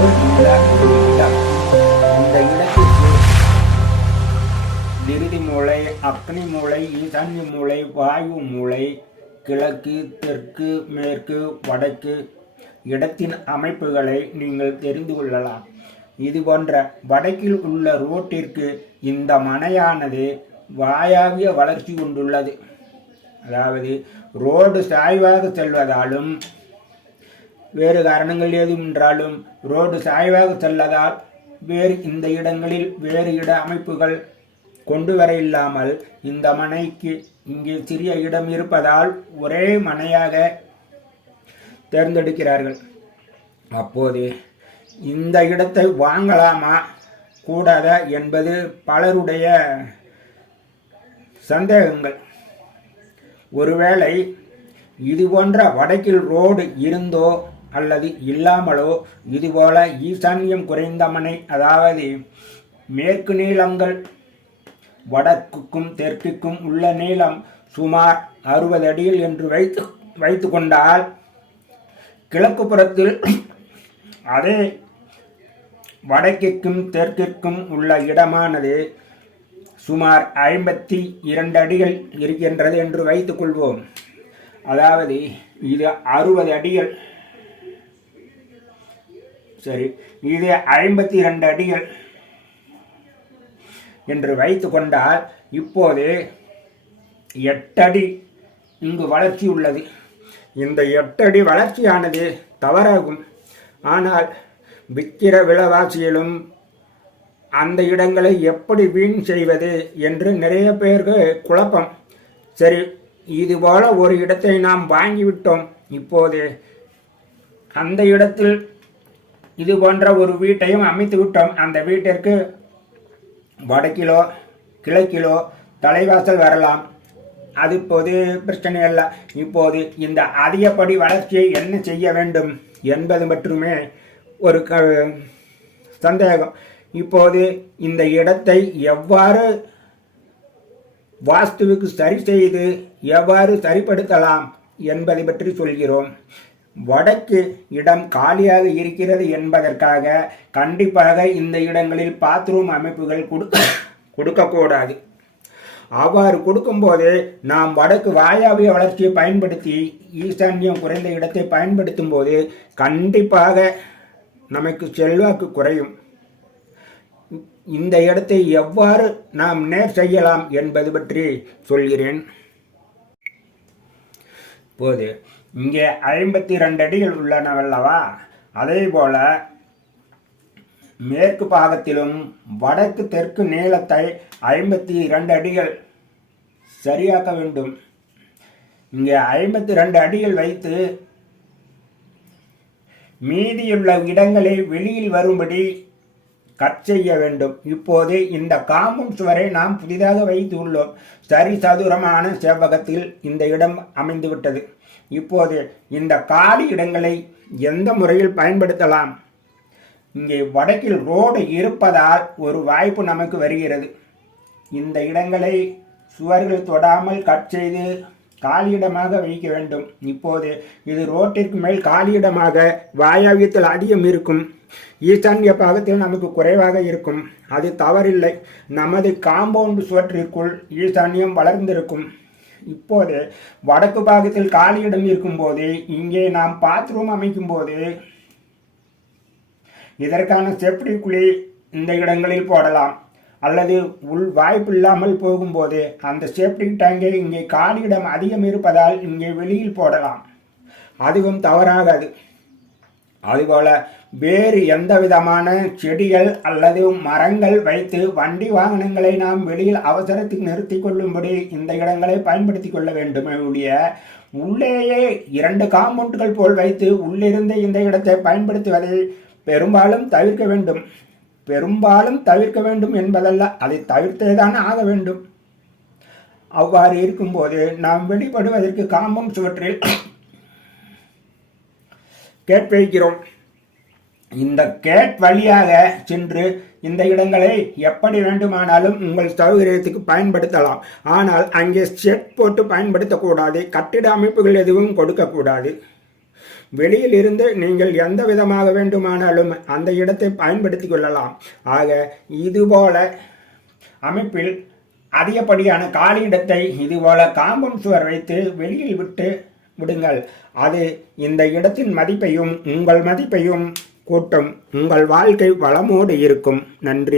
Road ஒரு இடம் இந்த இடத்திற்கு நிருதி மூளை அக்னி மூளை ஈசான்ய மூளை வாயு மூளை கிழக்கு தெற்கு மேற்கு வடக்கு இடத்தின் அமைப்புகளை நீங்கள் தெரிந்து கொள்ளலாம். இது போன்ற வடக்கில் உள்ள ரோட்டிற்கு இந்த மனையானது வாயாவிய வளர்ச்சி கொண்டுள்ளது. அதாவது ரோடு சாய்வாக செல்வதாலும் வேறு காரணங்கள் ஏதும் என்றாலும் ரோடு சாய்வாக செல்லதால் வேறு இந்த இடங்களில் வேறு இட அமைப்புகள் கொண்டு வர இல்லாமல் இந்த மனைக்கு இங்கே சிறிய இடம் இருப்பதால் ஒரே மனையாக தேர்ந்தெடுக்கிறார்கள். அப்போது இந்த இடத்தை வாங்கலாமா? கூடாதா? என்பது பலருடைய சந்தேகங்கள். ஒருவேளை இது போன்ற வடக்கில் ரோடு இருந்தோ அல்லது இல்லாமலோ இதுபோல ஈசான்யம் குறைந்த மனை அதாவது மேற்கு நீளங்கள் வடக்குக்கும் தெற்குக்கும் உள்ள நீளம் சுமார் அறுபது அடிகள் என்று வைத்து வைத்து கொண்டால் கிழக்கு புறத்தில் அதே வடக்கிற்கும் தெற்கிற்கும் உள்ள இடமானது சுமார் ஐம்பத்தி இரண்டு அடிகள் இருக்கின்றது என்று வைத்துக்கொள்வோம் அதாவது இது அறுபது அடிகள். சரி இது ஐம்பத்தி ரெண்டு அடிகள். என்று வைத்து கொண்டால் இப்போது எட்டடி இங்கு வளர்ச்சி உள்ளது. இந்த எட்டடி வளர்ச்சியானது தவறாகும். ஆனால் விக்கிர விலைவாசியிலும் அந்த இடங்களை எப்படி வீண் செய்வது என்று நிறைய பேருக்கு குழப்பம். சரி இதுபோல ஒரு இடத்தை நாம் வாங்கிவிட்டோம். இப்போது அந்த இடத்தில் இது போன்ற ஒரு வீட்டையும் அமைத்து விட்டோம். அந்த வீட்டிற்கு வடக்கிலோ கிழக்கிலோ தலைவாசல் வரலாம். அது இப்போது பிரச்சனை அல்ல. இப்போது இந்த அதிகப்படி வளர்ச்சியை என்ன செய்ய வேண்டும் என்பது மட்டுமே ஒரு க சந்தேகம். இப்போது இந்த இடத்தை எவ்வாறு வாஸ்துவுக்கு சரி செய்து எவ்வாறு சரிப்படுத்தலாம் என்பதை பற்றி சொல்கிறோம். வடக்கு இடம் காலியாக இருக்கிறது என்பதற்காக கண்டிப்பாக இந்த இடங்களில் பாத்ரூம் அமைப்புகள் கொடுக்க கொடுக்கக்கூடாது. அவ்வாறு கொடுக்கும்போது நாம் வடக்கு வாயாவிய வளர்ச்சியை பயன்படுத்தி ஈசான்யம் குறைந்த இடத்தை பயன்படுத்தும் போது கண்டிப்பாக நமக்கு செல்வாக்கு குறையும். இந்த இடத்தை எவ்வாறு நாம் நேர் செய்யலாம் என்பது பற்றி சொல்கிறேன். போது இங்கே ஐம்பத்தி ரெண்டு அடிகள் உள்ளனவல்லவா? அதே போல மேற்கு பாகத்திலும் வடக்கு தெற்கு நீளத்தை ஐம்பத்தி இரண்டு அடிகள் சரியாக்க வேண்டும். இங்கே ஐம்பத்தி ரெண்டு அடிகள் வைத்து மீதியுள்ள இடங்களை வெளியில் வரும்படி கட் செய்ய வேண்டும். இப்போது இந்த காம்பவுண்ட் சுவரை நாம் புதிதாக வைத்து உள்ளோம் சரி சதுரமான செவ்வகத்தில் இந்த இடம் அமைந்துவிட்டது. இப்போது இந்த காலி இடங்களை எந்த முறையில் பயன்படுத்தலாம்? இங்கே வடக்கில் ரோடு இருப்பதால் ஒரு வாய்ப்பு நமக்கு வருகிறது. இந்த இடங்களை சுவர்கள் தொடாமல் கட் செய்து காலியிடமாக வைக்க வேண்டும். இப்போது இது ரோட்டிற்கு மேல் காலியிடமாக வாயாவியத்தில் அதிகம் இருக்கும். ஈசான்ய பாகத்தில் நமக்கு குறைவாக இருக்கும். அது தவறில்லை. நமது காம்பவுண்ட் சுவற்றிற்குள் ஈசான்யம் வளர்ந்திருக்கும். இப்போது வடக்கு பாகத்தில் காலியிடம் இருக்கும்போது இங்கே நாம் பாத்ரூம் அமைக்கும்போது இதற்கான செப்டி குழி இந்த இடங்களில் போடலாம். அல்லது உள் வாய்ப்பு இல்லாமல் போகும்போது அந்த சேப்டிக் டேங்கை இங்கே காலியிடம் அதிகம் இருப்பதால் இங்கே வெளியில் போடலாம். அதுவும் தவறாகாது. அதுபோல வேறு எந்த விதமான செடிகள் அல்லது மரங்கள் வைத்து வண்டி வாகனங்களை நாம் வெளியில் அவசரத்துக்கு நிறுத்தி கொள்ளும்படி இந்த இடங்களை பயன்படுத்தி கொள்ள வேண்டும் ஒழிய உள்ளேயே இரண்டு காம்பவுண்டுகள் போல் வைத்து உள்ளிருந்து இந்த இடத்தை பயன்படுத்துவதை பெரும்பாலும் தவிர்க்க வேண்டும். பெரும்பாலும் தவிர்க்க வேண்டும் என்பதல்ல அதை தவிர்த்தேதான் ஆக வேண்டும். அவ்வாறு இருக்கும்போது நாம் வெளிப்படுவதற்கு காம்பம் சுவற்றில் கேட்பிக்கிறோம் இந்த கேட் வழியாக சென்று இந்த இடங்களை எப்படி வேண்டுமானாலும் உங்கள் சௌகரியத்துக்கு பயன்படுத்தலாம். ஆனால் அங்கே செட் போட்டு பயன்படுத்தக்கூடாது கட்டிட அமைப்புகள் எதுவும் கொடுக்கக்கூடாது. வெளியில் இருந்து நீங்கள் எந்த விதமாக வேண்டுமானாலும் அந்த இடத்தை பயன்படுத்திக் கொள்ளலாம். ஆக இதுபோல அமைப்பில் அதிகப்படியான காலி இடத்தை இதுபோல காம்பவுண்ட் சுவர் வைத்து வெளியில் விட்டு விடுங்கள். அது இந்த இடத்தின் மதிப்பையும் உங்கள் மதிப்பையும் கூட்டம் உங்கள் வாழ்க்கை வளமோடு இருக்கும். நன்றி.